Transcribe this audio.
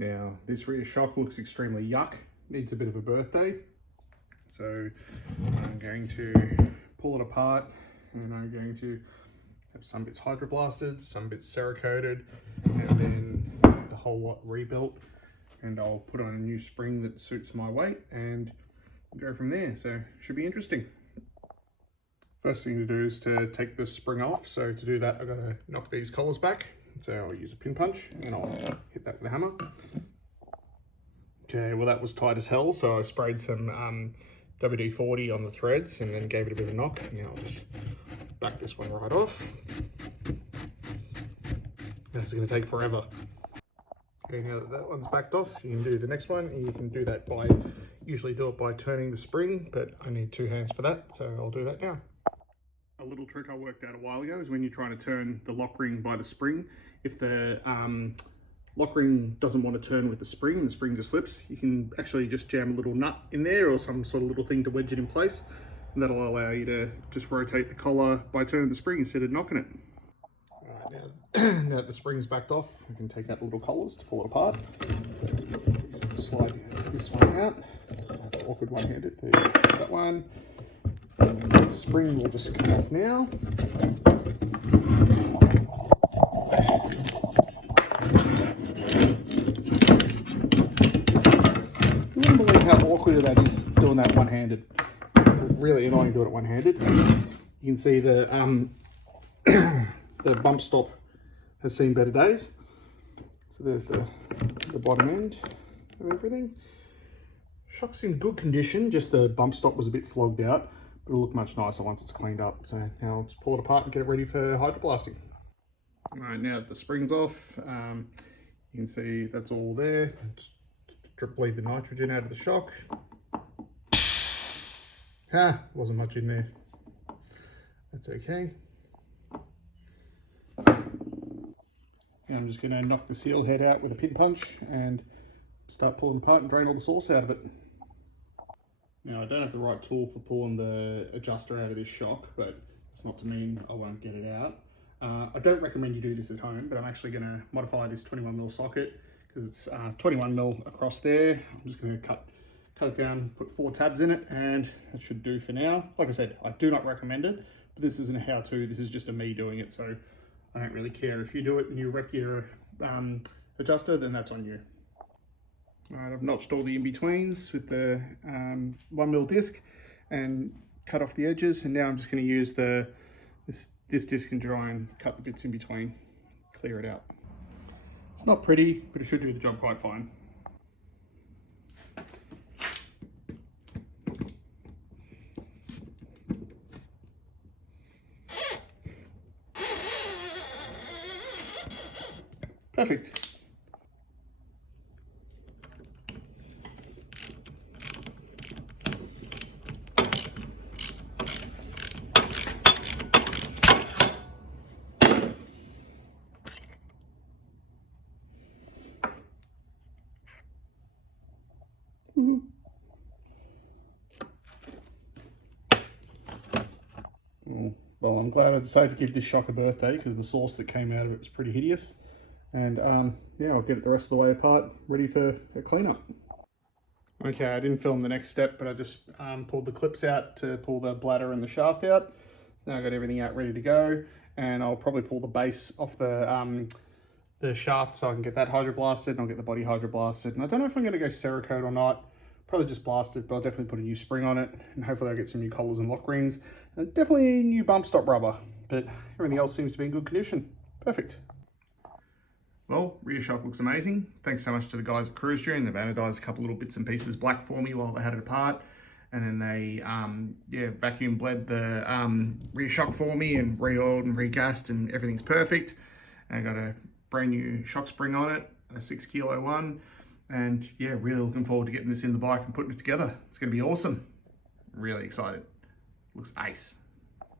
Now, this rear shock looks extremely yuck, needs a bit of a birthday. So I'm going to pull it apart and I'm going to have some bits hydroblasted, some bits cerakoted, and then the whole lot rebuilt. And I'll put on a new spring that suits my weight and go from there. So should be interesting. First thing to do is to take the spring off. So to do that, I've got to knock these collars back. So I'll use a pin punch and I'll hit that with a hammer. Okay, well that was tight as hell. So I sprayed some WD-40 on the threads and then gave it a bit of a knock. Now I'll just back this one right off. That's going to take forever. Okay, now that one's backed off, you can do the next one, and you can do that by, usually do it by turning the spring, but I need 2 hands for that, so I'll do that now. A little trick I worked out a while ago is when you're trying to turn the lock ring by the spring, if the lock ring doesn't want to turn with the spring just slips, you can actually just jam a little nut in there or some sort of little thing to wedge it in place, and that'll allow you to just rotate the collar by turning the spring instead of knocking it. All right, now that the spring's backed off, you can take out the little collars to pull it apart. So slide this one out. Awkward one-handed. There you go. That one. The spring will just come off now. You wouldn't believe how awkward that is doing that one-handed. Really annoying doing it one-handed. You can see the the bump stop has seen better days. So there's the bottom end of everything. Shock's in good condition, just the bump stop was a bit flogged out, but it'll look much nicer once it's cleaned up. So now let's pull it apart and get it ready for hydroblasting. All right, now that the spring's off, you can see that's all there. Just bleed the nitrogen out of the shock. Wasn't much in there. That's okay. Now I'm just going to knock the seal head out with a pin punch and start pulling apart and drain all the sauce out of it. Now I don't have the right tool for pulling the adjuster out of this shock, but it's not to mean I won't get it out. I don't recommend you do this at home, but I'm actually going to modify this 21mm socket because it's 21mm across there. I'm just going to cut it down, put 4 tabs in it, and that should do for now. Like I said, I do not recommend it, but this isn't a how-to, this is just a me doing it, so I don't really care. If you do it and you wreck your adjuster, then that's on you. All right, I've notched all the in-betweens with the 1mm disc and cut off the edges, and now I'm just going to use this disc and try and cut the bits in between, clear it out. It's not pretty, but it should do the job quite fine. Perfect. Well, I'm glad I decided to give this shock a birthday because the sauce that came out of it was pretty hideous. And yeah, I'll get it the rest of the way apart, ready for a cleanup. Okay, I didn't film the next step, but I just pulled the clips out to pull the bladder and the shaft out. Now I've got everything out ready to go, and I'll probably pull the base off the shaft so I can get that hydroblasted, and I'll get the body hydroblasted. And I don't know if I'm going to go Cerakote or not. Probably just blast it, but I'll definitely put a new spring on it, and hopefully I'll get some new collars and lock rings, and definitely new bump stop rubber, but everything else seems to be in good condition. Perfect. Well, rear shock looks amazing. Thanks so much to the guys at Cruise Tune. They've anodized a couple little bits and pieces black for me while they had it apart. And then they vacuum bled the rear shock for me and re-oiled and regassed, and everything's perfect. And I got a brand new shock spring on it, a 6 kilo one. And yeah, really looking forward to getting this in the bike and putting it together. It's gonna be awesome. Really excited. Looks ace.